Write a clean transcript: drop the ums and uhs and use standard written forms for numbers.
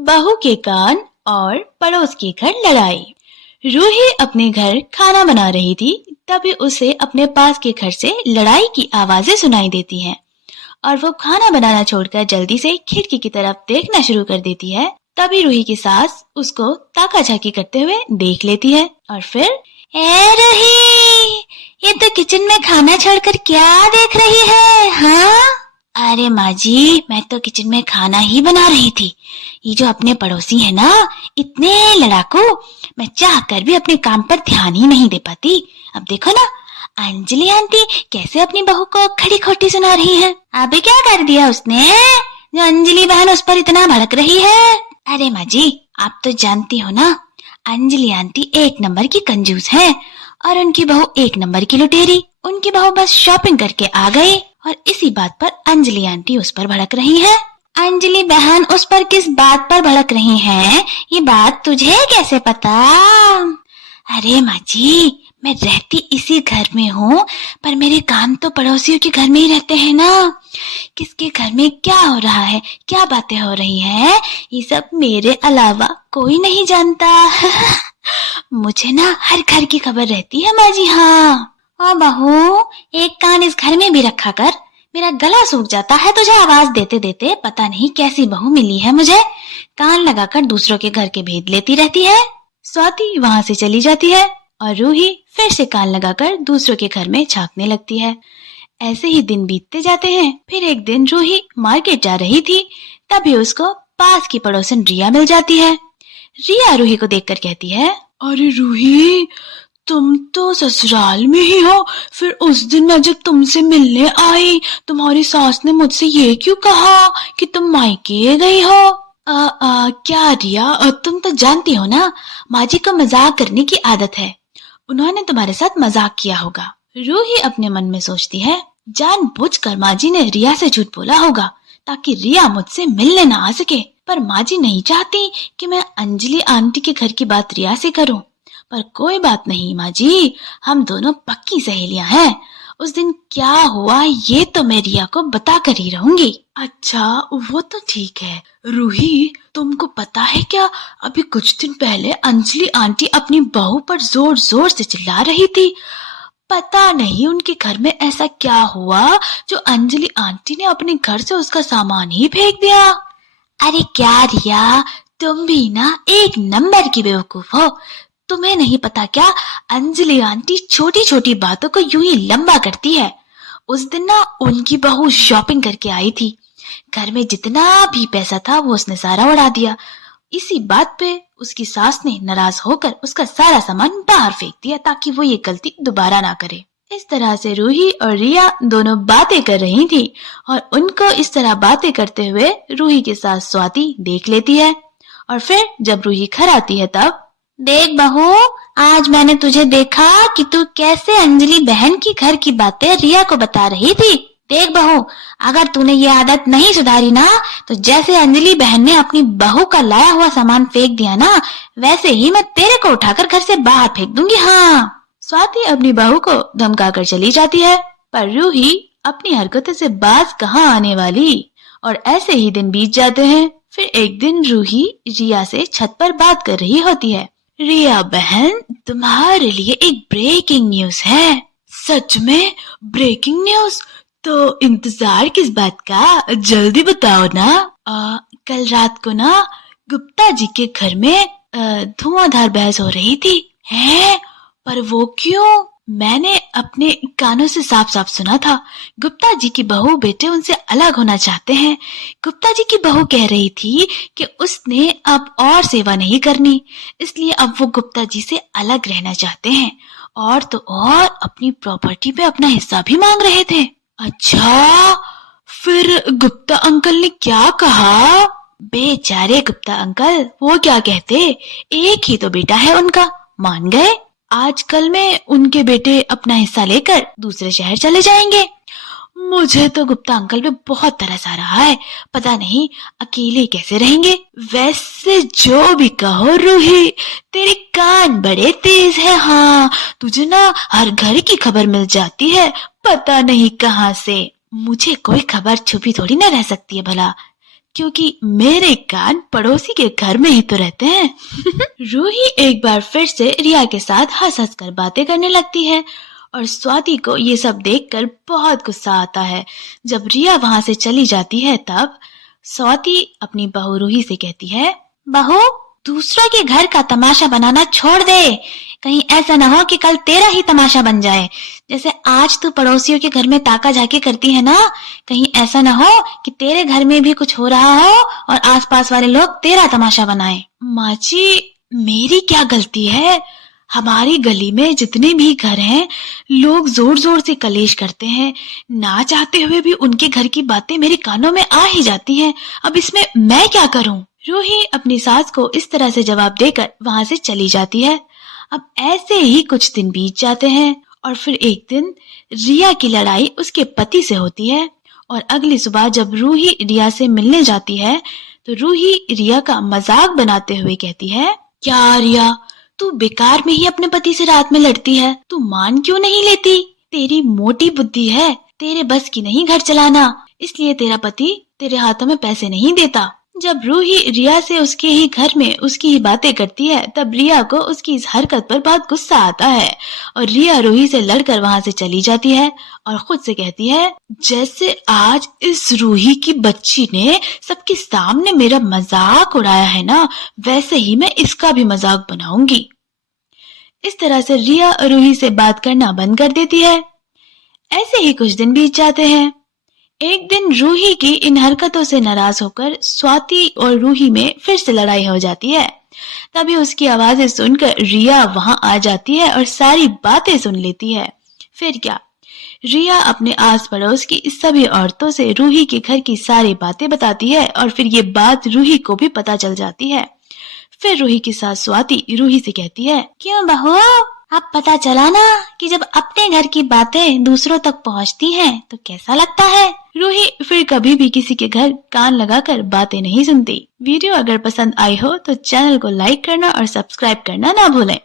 बहू के कान और पड़ोस के घर लड़ाई। रूही अपने घर खाना बना रही थी, तभी उसे अपने पास के घर से लड़ाई की आवाजें सुनाई देती हैं और वो खाना बनाना छोड़कर जल्दी से खिड़की की तरफ देखना शुरू कर देती है। तभी रूही की सास उसको ताका झाकी करते हुए देख लेती है और फिर, ए रूही, ये तो किचन में खाना छोड़कर क्या देख रही है? हाँ? अरे माँ जी, मैं तो किचन में खाना ही बना रही थी। ये जो अपने पड़ोसी है ना, इतने लड़ाकू, मैं चाहकर भी अपने काम पर ध्यान ही नहीं दे पाती। अब देखो ना, अंजलि आंटी कैसे अपनी बहू को खड़ी खोटी सुना रही है। अबे क्या कर दिया उसने जो अंजलि बहन उस पर इतना भड़क रही है? अरे माँ जी, आप तो जानती हो ना, अंजलि आंटी एक नंबर की कंजूस है और उनकी बहू एक नंबर की लुटेरी। उनकी बहू बस शॉपिंग करके आ गई और इसी बात पर अंजलि आंटी उस पर भड़क रही है। अंजलि बहन उस पर किस बात पर भड़क रही हैं? ये बात तुझे कैसे पता? अरे माँ जी, मैं रहती इसी घर में हूँ, पर मेरे काम तो पड़ोसियों के घर में ही रहते हैं ना। किसके घर में क्या हो रहा है, क्या बातें हो रही हैं, ये सब मेरे अलावा कोई नहीं जानता। मुझे ना हर घर की खबर रहती है माँ जी। हाँ, और बहू, एक कान इस घर में भी रखा कर, मेरा गला सूख जाता है तुझे आवाज देते देते। पता नहीं कैसी बहू मिली है मुझे, कान लगाकर दूसरों के घर के भेद लेती रहती है। स्वाति वहां से चली जाती है और रूही फिर से कान लगाकर दूसरों के घर में झांकने लगती है। ऐसे ही दिन बीतते जाते हैं। फिर एक दिन रूही मार्केट जा रही थी, तभी उसको पास की पड़ोसन रिया मिल जाती है। रिया रूही को देखकर कहती है, अरे रूही, तुम तो ससुराल में ही हो। फिर उस दिन मैं जब तुमसे मिलने आई, तुम्हारी सास ने मुझसे ये क्यों कहा कि तुम मायके गई हो? क्या रिया, तुम तो जानती हो ना, माँ जी को मजाक करने की आदत है। उन्होंने तुम्हारे साथ मजाक किया होगा। रूही अपने मन में सोचती है, जानबूझकर माँ जी ने रिया से झूठ बोला होगा ताकि रिया मुझसे मिलने ना आ सके। पर माँ जी नहीं चाहती कि मैं अंजलि आंटी के घर की बात रिया से करूं। पर कोई बात नहीं माँ जी, हम दोनों पक्की सहेलियां हैं। उस दिन क्या हुआ ये तो मैं रिया को बता कर ही रहूंगी। अच्छा, वो तो ठीक है। रूही, तुमको पता है क्या, अभी कुछ दिन पहले अंजलि आंटी अपनी बहू पर जोर जोर से चिल्ला रही थी। पता नहीं उनके घर में ऐसा क्या हुआ जो अंजलि आंटी ने अपने घर से उसका सामान ही फेंक दिया। अरे क्या रिया, तुम भी ना एक नंबर की बेवकूफ हो। तुम्हें नहीं पता क्या, अंजलि आंटी छोटी छोटी बातों को यूं ही लंबा करती है। उस दिन ना उनकी बहू शॉपिंग करके आई थी, घर में जितना भी पैसा था वो उसने सारा उड़ा दिया। इसी बात पे उसकी सास ने नाराज होकर उसका सारा सामान बाहर फेंक दिया ताकि वो ये गलती दोबारा ना करे। इस तरह से रूही और रिया दोनों बातें कर रही थी और उनको इस तरह बातें करते हुए रूही के साथ स्वाति देख लेती है। और फिर जब रूही घर आती है तब, देख बहू, आज मैंने तुझे देखा कि तू कैसे अंजलि बहन की घर की बातें रिया को बता रही थी। देख बहू, अगर तूने ये आदत नहीं सुधारी ना, तो जैसे अंजलि बहन ने अपनी बहू का लाया हुआ सामान फेंक दिया ना, वैसे ही मैं तेरे को उठाकर घर से बाहर फेंक दूंगी। हाँ। स्वाति अपनी बहू को धमकाकर चली जाती है, पर रूही अपनी हरकतों से बाज कहाँ आने वाली। और ऐसे ही दिन बीत जाते हैं। फिर एक दिन रूही रिया से छत पर बात कर रही होती है। रिया बहन, तुम्हारे लिए एक ब्रेकिंग न्यूज है। सच में? Breaking news? तो इंतजार किस बात का, जल्दी बताओ ना। कल रात को ना गुप्ता जी के घर में धुआंधार बहस हो रही थी। है? पर वो क्यों? मैंने अपने कानों से साफ साफ सुना था। गुप्ता जी की बहू बेटे उनसे अलग होना चाहते हैं। गुप्ता जी की बहू कह रही थी कि उसने अब और सेवा नहीं करनी, इसलिए अब वो गुप्ता जी से अलग रहना चाहते हैं। और तो और अपनी प्रॉपर्टी पे अपना हिस्सा भी मांग रहे थे। अच्छा, फिर गुप्ता अंकल ने क्या कहा? बेचारे गुप्ता अंकल, वो क्या कहते, एक ही तो बेटा है उनका, मान गए। आजकल में उनके बेटे अपना हिस्सा लेकर दूसरे शहर चले जाएंगे। मुझे तो गुप्ता अंकल पे बहुत तरस आ रहा है, पता नहीं अकेले कैसे रहेंगे। वैसे जो भी कहो रूही, तेरे कान बड़े तेज है। हाँ, तुझे ना हर घर की खबर मिल जाती है, पता नहीं कहाँ से। मुझे कोई खबर छुपी थोड़ी ना रह सकती है भला। क्योंकि मेरे कान पड़ोसी के घर में ही तो रहते हैं। रूही एक बार फिर से रिया के साथ हंस हंस कर बातें करने लगती है और स्वाति को ये सब देखकर बहुत गुस्सा आता है। जब रिया वहां से चली जाती है तब स्वाति अपनी बहू रूही से कहती है, बहू दूसरों के घर का तमाशा बनाना छोड़ दे, कहीं ऐसा ना हो कि कल तेरा ही तमाशा बन जाए। जैसे आज तू पड़ोसियों के घर में ताका झाकी करती है ना, कहीं ऐसा ना हो कि तेरे घर में भी कुछ हो रहा हो और आसपास वाले लोग तेरा तमाशा बनाएं। माँ जी, मेरी क्या गलती है? हमारी गली में जितने भी घर हैं, लोग जोर जोर से कलेश करते हैं। ना चाहते हुए भी उनके घर की बातें मेरे कानों में आ ही जाती हैं। अब इसमें मैं क्या करूं? रूही अपनी सास को इस तरह से जवाब देकर वहां से चली जाती है। अब ऐसे ही कुछ दिन बीत जाते हैं और फिर एक दिन रिया की लड़ाई उसके पति से होती है और अगली सुबह जब रूही रिया से मिलने जाती है तो रूही रिया का मजाक बनाते हुए कहती है, क्या रिया, तू बेकार में ही अपने पति से रात में लड़ती है, तू मान क्यों नहीं लेती? तेरी मोटी बुद्धि है, तेरे बस की नहीं घर चलाना, इसलिए तेरा पति तेरे हाथों में पैसे नहीं देता। जब रूही रिया से उसके ही घर में उसकी ही बातें करती है तब रिया को उसकी इस हरकत पर बहुत गुस्सा आता है और रिया रूही से लड़कर वहां से चली जाती है और खुद से कहती है, जैसे आज इस रूही की बच्ची ने सबके सामने मेरा मजाक उड़ाया है ना, वैसे ही मैं इसका भी मजाक बनाऊंगी। इस तरह से रिया रूही से बात करना बंद कर देती है। ऐसे ही कुछ दिन बीत जाते हैं। एक दिन रूही की इन हरकतों से नाराज होकर स्वाति और रूही में फिर से लड़ाई हो जाती है। तभी उसकी आवाजें सुनकर रिया वहां आ जाती है और सारी बातें सुन लेती है। फिर क्या, रिया अपने आस पड़ोस की सभी औरतों से रूही के घर की सारी बातें बताती है और फिर ये बात रूही को भी पता चल जाती है। फिर रूही की सास स्वाति रूही से कहती है, क्यों बहू, अब पता चला ना कि जब अपने घर की बातें दूसरों तक पहुंचती हैं तो कैसा लगता है? रूही फिर कभी भी किसी के घर कान लगाकर बातें नहीं सुनती। वीडियो अगर पसंद आई हो तो चैनल को लाइक करना और सब्सक्राइब करना ना भूलें।